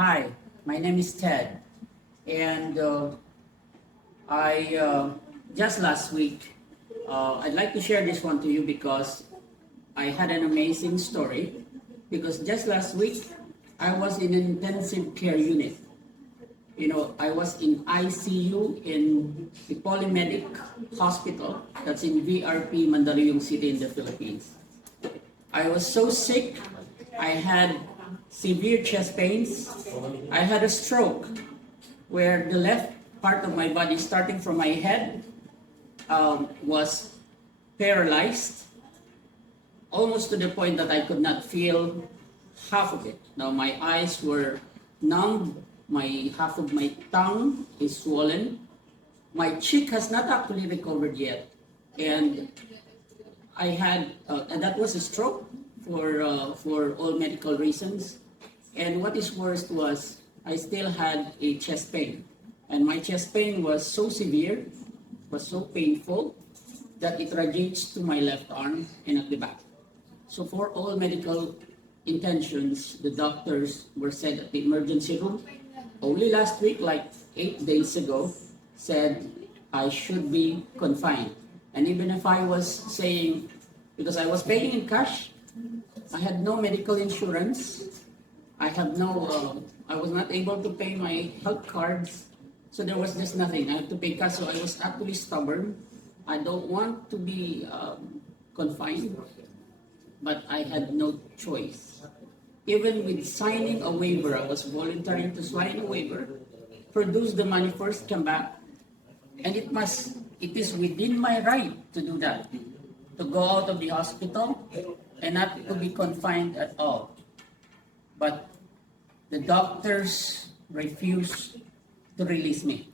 Hi, my name is Ted, and I just last week I'd like to share this one to you because I had an amazing story. Because just last week I was in an intensive care unit. I was in ICU in the Polymedic Hospital that's in VRP, Mandaluyong City in the Philippines. I was so sick. I had severe chest pains. I had a stroke where the left part of my body, starting from my head, was paralyzed, almost to the point that I could not feel half of it. Now my eyes were numb, half of my tongue is swollen, my cheek has not actually recovered yet, and and that was a stroke for all medical reasons. And what is worse was I still had a chest pain, and my chest pain was so severe, was so painful that it radiates to my left arm and at the back. So for all medical intentions, the doctors were said at the emergency room only last week, like 8 days ago, said I should be confined. And even if I was saying, because I was paying in cash, I had no medical insurance, I was not able to pay my health cards, so there was just nothing. I had to pay cash, so I was actually stubborn. I don't want to be confined, but I had no choice. Even with signing a waiver, I was volunteering to sign a waiver, produce the money first, come back, and it is within my right to do that, to go out of the hospital and not to be confined at all. But the doctors refused to release me.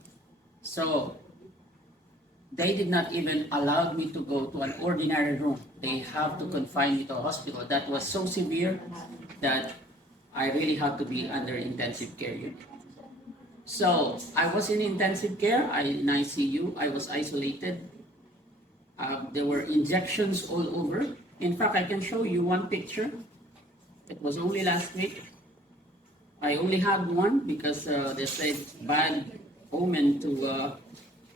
So they did not even allow me to go to an ordinary room. They have to confine me to a hospital. That was so severe that I really had to be under intensive care unit. So I was in intensive care, in ICU, I was isolated. There were injections all over. In fact, I can show you one picture. It was only last week. I only had one because they said bad omen to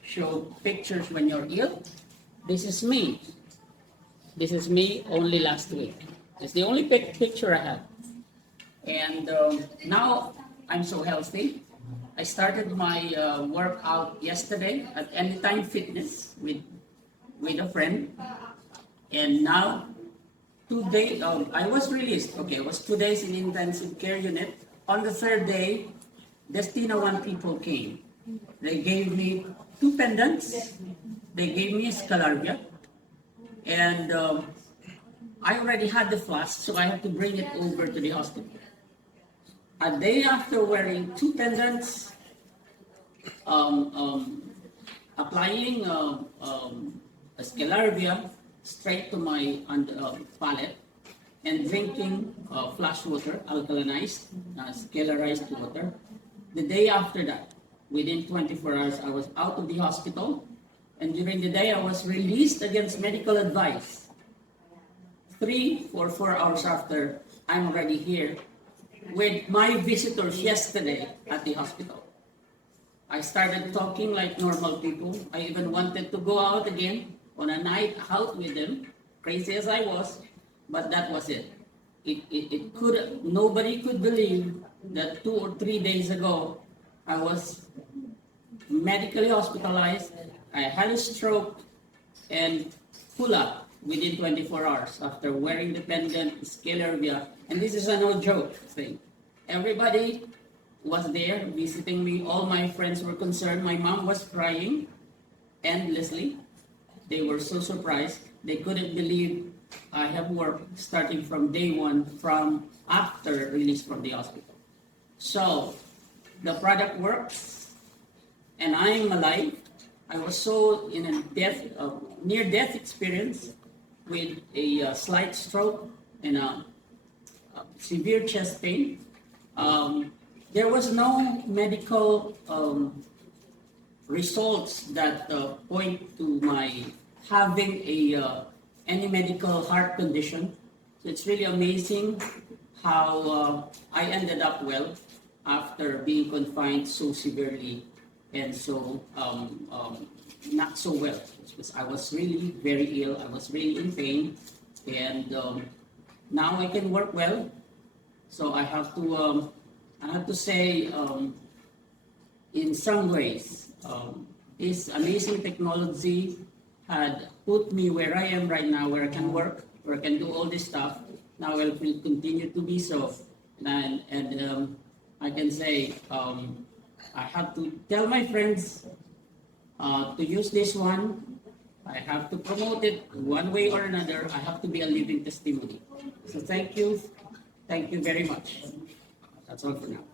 show pictures when you're ill. This is me. This is me only last week. It's the only picture I had. And now I'm so healthy. I started my workout yesterday at Anytime Fitness with a friend. And now, today, I was released. Okay, I was 2 days in intensive care unit. On the third day, Destina 1 people came. They gave me 2 pendants. They gave me a Scalarvia. And I already had the Flask, so I had to bring it over to the hospital. A day after wearing 2 pendants, applying a Scalarvia straight to my palate, and drinking flash water, alkalinized, scalarized water. The day after that, within 24 hours, I was out of the hospital, and during the day, I was released against medical advice. 3 or 4 hours after, I'm already here with my visitors yesterday at the hospital. I started talking like normal people. I even wanted to go out again on a night out with them, crazy as I was, but that was it. Nobody could believe that 2 or 3 days ago, I was medically hospitalized, I had a stroke, and pull up within 24 hours after wearing the pendant, Scalarvia, and this is a no joke thing. Everybody was there visiting me. All my friends were concerned. My mom was crying endlessly. They were so surprised. They couldn't believe I have worked starting from day 1 from after release from the hospital. So the product works, and I am alive. I was so in a near-death experience with a slight stroke and a severe chest pain. There was no medical results that point to my having any medical heart condition. So it's really amazing how I ended up well. after being confined so severely and so not so well. Because I was really very ill. I was really in pain, and now I can work well. So I have to say, in some ways, this amazing technology had put me where I am right now, where I can work, where I can do all this stuff. Now it will continue to be so, and I can say I have to tell my friends to use this one. I have to promote it one way or another. I have to be a living testimony. So thank you very much. That's all for now.